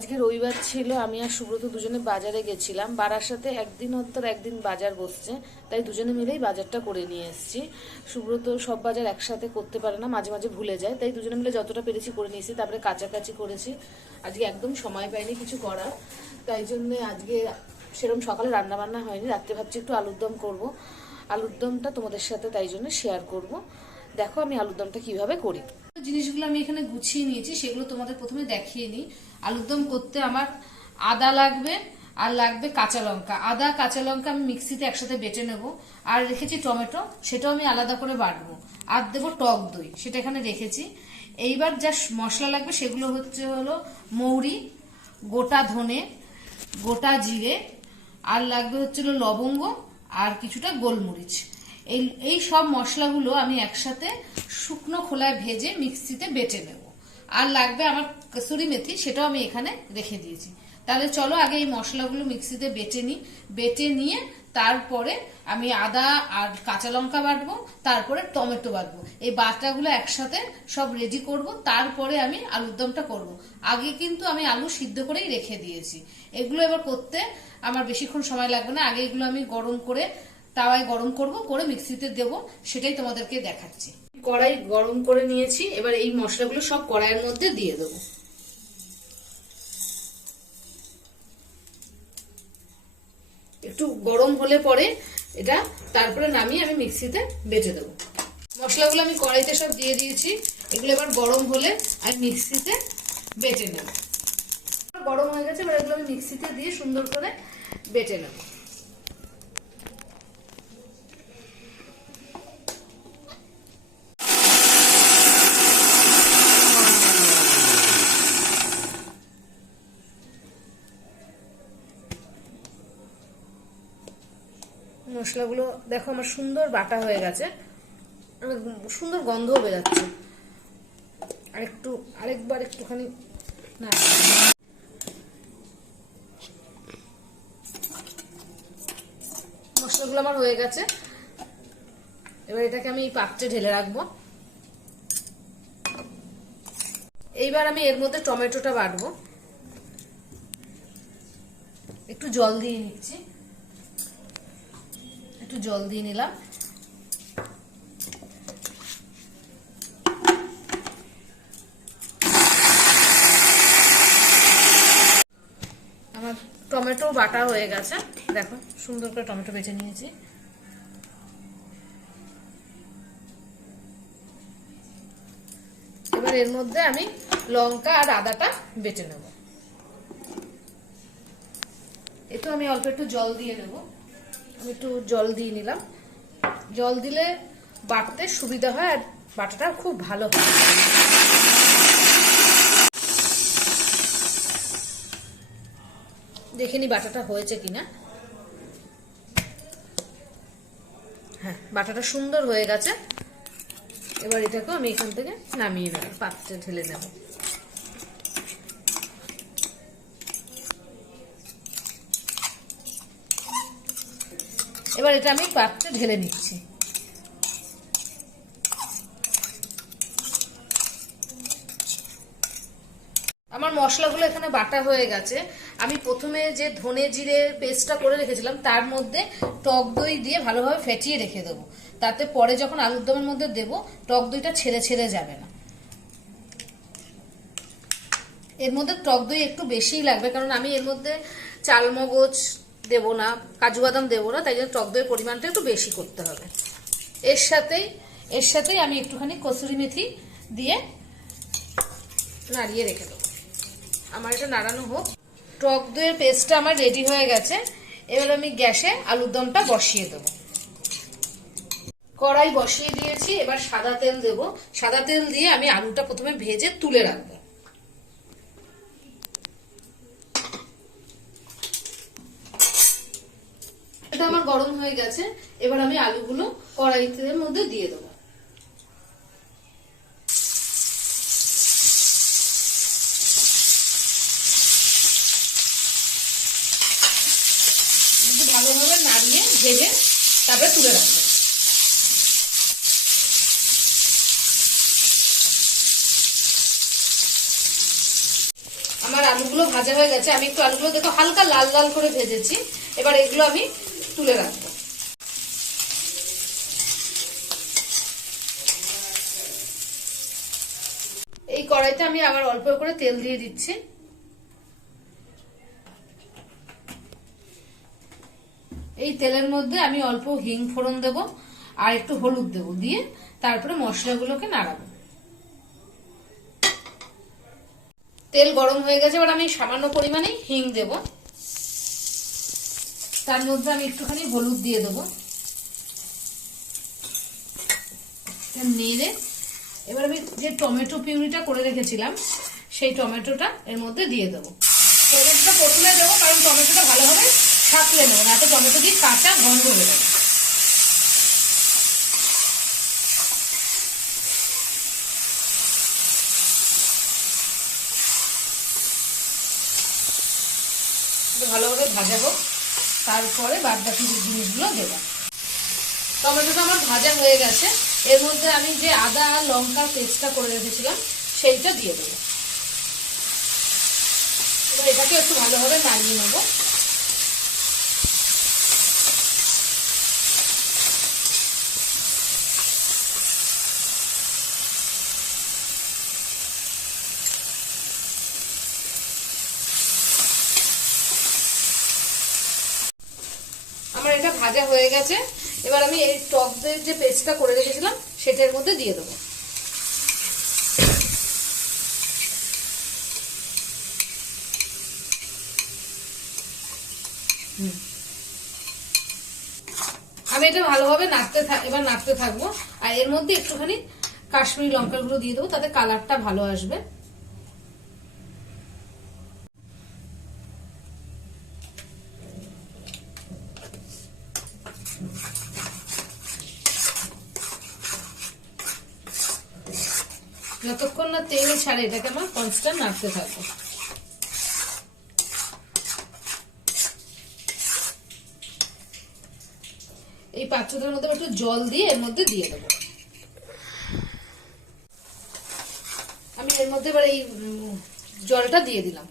আজকে রবিবার ছিল, আমি আর সুব্রত দুজনে বাজারে গেছিলাম। বারার সাথে একদিন অন্তর একদিন বাজার বসছে, তাই দুজনে মিলেই বাজারটা করে নিয়ে এসেছি। সুব্রত সব বাজার একসাথে করতে পারে না, মাঝে মাঝে ভুলে যায়, তাই দুজনে মিলে যতটা পেরেছি করে নিয়েছি, তারপরে কাছাকাছি করেছি। আজকে একদম সময় পাইনি কিছু করার, তাই জন্য আজকে সেরকম সকালে রান্না বান্না হয়নি, রাত্রে ভাবছি একটু আলুর দম করব। আলুর দমটা তোমাদের সাথে তাই জন্য শেয়ার করব। দেখো আমি আলুর দমটা কীভাবে করি। জিনিসগুলো আমি এখানে গুছিয়ে নিয়েছি, সেগুলো তোমাদের প্রথমে দেখিয়ে নিই। আলুর দম করতে আমার আদা লাগবে আর লাগবে কাঁচা লঙ্কা। আদা, কাঁচা লঙ্কা আমি মিক্সিতে একসাথে বেটে নেব। আর রেখেছি টমেটো, সেটাও আমি আলাদা করে বাটবো। আর দেবো টক দই, সেটা এখানে রেখেছি। এইবার যা মশলা লাগবে সেগুলো হচ্ছে হলো মৌরি, গোটা ধনে, গোটা জিরে, আর লাগবে হচ্ছিল লবঙ্গ আর কিছুটা গোলমরিচ। এই এই সব মশলাগুলো আমি একসাথে শুকনো খোলায় ভেজে মিক্সিতে বেটে নেব। আর লাগবে আমার কসুরি মেথি, সেটাও আমি এখানে রেখে দিয়েছি। তাহলে চলো আগে এই মশলাগুলো মিক্সিতে বেটে নিই বেটে নিয়ে তারপরে আমি আদা আর কাঁচা লঙ্কা বাটবো, তারপরে টমেটো বাটবো। এই বাটাগুলো একসাথে সব রেডি করব, তারপরে আমি আলুর দমটা করব। আগে কিন্তু আমি আলু সিদ্ধ করেই রেখে দিয়েছি। এগুলো এবার করতে আমার বেশিক্ষণ সময় লাগবে না। আগে এগুলো আমি গরম করে তাওয়ায় গরম করব, করে মিক্সিতে দেব, সেটাই তোমাদেরকে দেখাচ্ছি। কড়াই গরম করে নিয়েছি, এবার এই মশলাগুলো সব কড়াইয়ের মধ্যে দিয়ে দেবো। একটু গরম হলে পরে এটা তারপরে নামিয়ে আমি মিক্সিতে বেটে দেবো। মশলাগুলো আমি কড়াইতে সব দিয়ে দিয়েছি, এগুলো এবার গরম হলে আমি মিক্সিতে বেটে নেব। গরম হয়ে গেছে, এবার এগুলো আমি মিক্সিতে দিয়ে সুন্দর করে বেটে নেব। মশলাগুলো, দেখো আমার সুন্দর বাটা হয়ে গেছে। সুন্দর গন্ধও বেরাচ্ছে আর একটু, আরেকবার একটুখানি না মশলাগুলো আমার হয়ে গেছে। এবার এটাকে আমি পাত্রে ঢেলে রাখব। এইবার আমি এর মধ্যে টমেটোটা বাটবো। একটু জল দিয়ে নিচ্ছি। একটু জল দিয়ে নিলাম। আমার টমেটো বাটা হয়ে গেছে। দেখো, সুন্দর করে টমেটো বেছে নিয়েছি। এবার এর মধ্যে আমি লঙ্কা আর আদাটা বেটে নেব। এতো আমি অল্প একটু জল দিয়ে নেব। আমি একটু জল দিয়ে নিলাম। জল দিলে বাটতে সুবিধা হয় আর বাটাটা খুব ভালো হয়। দেখে নি বাটাটা হয়েছে কিনা। হ্যাঁ বাটাটা সুন্দর হয়ে গেছে। এবার এটাকে আমি এখান থেকে নামিয়ে নেব, পাত্রে ঢেলে নেব। এবার এটা আমি পাত্রে ঢেলে নিচ্ছি। আমার মশলাগুলো এখানে বাটা হয়ে গেছে। আমি প্রথমে যে ধনে জিরে পেস্টটা করে রেখেছিলাম, তার মধ্যে টক দই দিয়ে ভালোভাবে ফেটিয়ে রেখে দেবো। তাতে পরে যখন আলুর দমের মধ্যে দেবো, টক দইটা ছেড়ে ছেড়ে যাবে না। এর মধ্যে টক দই একটু বেশিই লাগবে, কারণ আমি এর মধ্যে চালমগজ দেব না, কাজু বাদাম দেবো না, তাই জন্য টক দইয়ের পরিমাণটা একটু বেশি করতে হবে। এর সাথেই এর সাথেই আমি একটুখানি কসুরি মেথি দিয়ে নাড়িয়ে রেখে দেবো। আমার এটা নাড়ানো হোক। টক দইয়ের পেস্টটা আমার রেডি হয়ে গেছে। এবার আমি গ্যাসে আলুর দমটা বসিয়ে দেবো। কড়াই বসিয়ে দিয়েছি, এবার সাদা তেল দেব। সাদা তেল দিয়ে আমি আলুটা প্রথমে ভেজে তুলে রাখব। এটা আমার গরম হয়ে গেছে, এবার আমি আলুগুলো কড়াইতে মধ্যে দিয়ে দেবো। ভালোভাবে নাড়িয়ে ভেজে তারপরে তুলে রাখব। আমার আলুগুলো ভাজা হয়ে গেছে, আমি একটু আলুগুলো দেখো হালকা লাল লাল করে ভেজেছি, এবার এগুলো আমি তুলে রাখব। এই কড়াইতে আমি আবার অল্প করে তেল দিয়ে দিচ্ছি। এই তেলের মধ্যে আমি অল্প হিং ফোড়ন দেব আর একটু হলুদ দেব দিয়ে তারপরে মশলাগুলোকে নাড়াবো। তেল গরম হয়ে গেছে, এবার আমি সামান্য পরিমাণে হিং দেব। তার মধ্যে আমি একটুখানি হলুদ দিয়ে দেবো। নেড়ে এবার আমি যে টমেটো পিউরিটা করে রেখেছিলাম, সেই টমেটোটা এর মধ্যে দিয়ে দেবো। টমেটোটা প্রথমে দেবো কারণ টমেটোটা ভালোভাবে থাকলে নেব না তো টমেটো দিয়ে কাঁচা গন্ধ বেরোবে ভালোভাবে ভাজা তারপরে বাদ বাকি যে জিনিসগুলো দেবো। টমেটোটা আমার ভাজা হয়ে গেছে। এর মধ্যে আমি যে আদা আর লঙ্কার পেস্টটা করে রেখেছিলাম, সেইটা দিয়ে দেবো। এটাকে একটু ভালোভাবে নাড়িয়ে নেব। আমার এটা ভাজা হয়ে গেছে। এবার আমি এই টক দইয়ের যে পেস্টটা করে রেখেছিলাম, সেটার মধ্যে দিয়ে দেবো। আমি এটা ভালোভাবে নাড়তে এবার নাড়তে থাকব। আর এর মধ্যে একটুখানি কাশ্মীরি লঙ্কার গুঁড়ো দিয়ে দেবো, তাতে কালারটা ভালো আসবে। যতক্ষণ না তেল ছাড়ে এটাকে আমার কনস্ট্যান্ট নাড়তে থাকব। এই পাত্রটার মধ্যে একটু জল দিয়ে এর মধ্যে দিয়ে দেবো। আমি এর মধ্যে এবার এই জলটা দিয়ে দিলাম।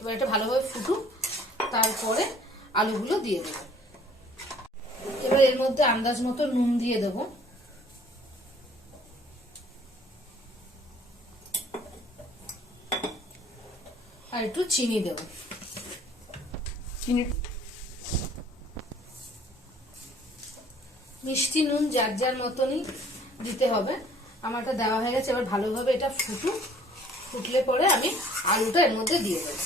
এবার এটা ভালোভাবে ফুটুক, তারপরে আলুগুলো দিয়ে দেবো। এবার এর মধ্যে আন্দাজ মতো নুন দিয়ে দেবো। আর একটু চিনি দেবো। চিনি। মিষ্টি নুন যার যার মতনই দিতে হবে। আমারটা দেওয়া হয়ে গেছে এবার ভালোভাবে এটা ফুটুক। ফুটলে পরে আমি আলুটা এর মধ্যে দিয়ে দেবো।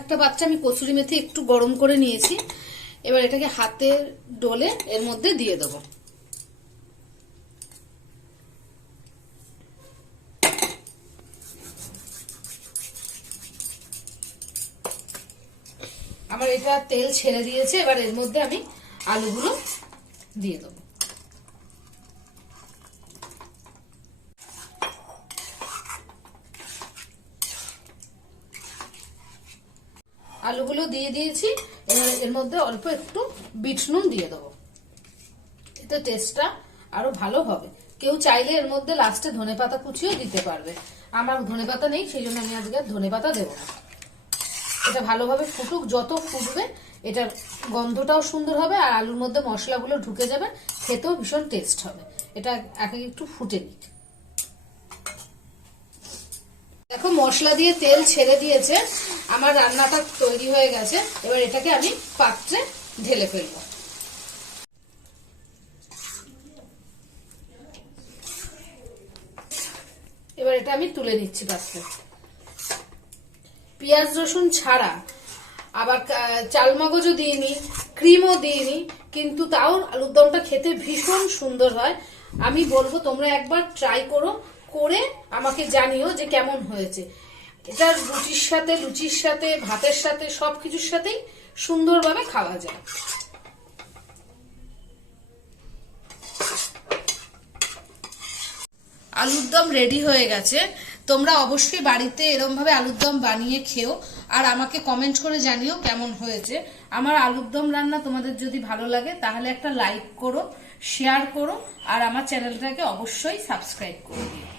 একটা বাচ্চা আমি কসুরি মেথি একটু গরম করে নিয়েছি। এবার এটাকে হাতে ডলে এর মধ্যে দিয়ে দেবো। আমার এটা তেল ছেড়ে দিয়েছে, এবার এর মধ্যে আমি আলুগুলো দিয়ে দেবো। আলুগুলো দিয়ে দিয়েছি এর মধ্যে অল্প একটু বিট নুন দিয়ে দেবো। এতে টেস্টটা আরও ভালো হবে। কেউ চাইলে এর মধ্যে লাস্টে ধনে পাতা কুচিও দিতে পারবে। আমার ধনে পাতা নেই, সেই জন্য আমি আজকে ধনে পাতা দেবো না। এটা ভালোভাবে ফুটুক, যত ফুটবে এটার গন্ধটাও সুন্দর হবে আর আলুর মধ্যে মশলাগুলো ঢুকে যাবে, খেতেও ভীষণ টেস্ট হবে। এটা আগে একটু ফুটে নিক। দেখো মশলা দিয়ে তেল ছেড়ে দিয়েছে, আমার রান্নাটা তৈরি হয়ে গেছে, এবার এটাকে আমি পাত্রে ঢেলে ফেলব। এবার এটা আমি তুলে নিচ্ছি পাত্রে। পেঁয়াজ রসুন ছাড়া। আবার কা- চালমগজও দিইনি, ক্রিমও দিইনি, কিন্তু তাও আলুর দমটা খেতে ভীষণ সুন্দর হয়। আমি বলব, তোমরা একবার ট্রাই করো, করে আমাকে জানিও যে কেমন হয়েছে। এটা রুটির সাথে, লুচির সাথে, ভাতের সাথে সব কিছুর সাথেই সুন্দরভাবে খাওয়া যায়। আলুর দম রেডি হয়ে গেছে। তোমরা অবশ্যই বাড়িতে এরমভাবে আলুর দম বানিয়ে খেও, আর আমাকে কমেন্ট করে জানিও কেমন হয়েছে। আমার আলুর দম রান্না তোমাদের যদি ভালো লাগে, তাহলে একটা লাইক করো শেয়ার করো, আর আমার চ্যানেলটাকে অবশ্যই সাবস্ক্রাইব করে দিও।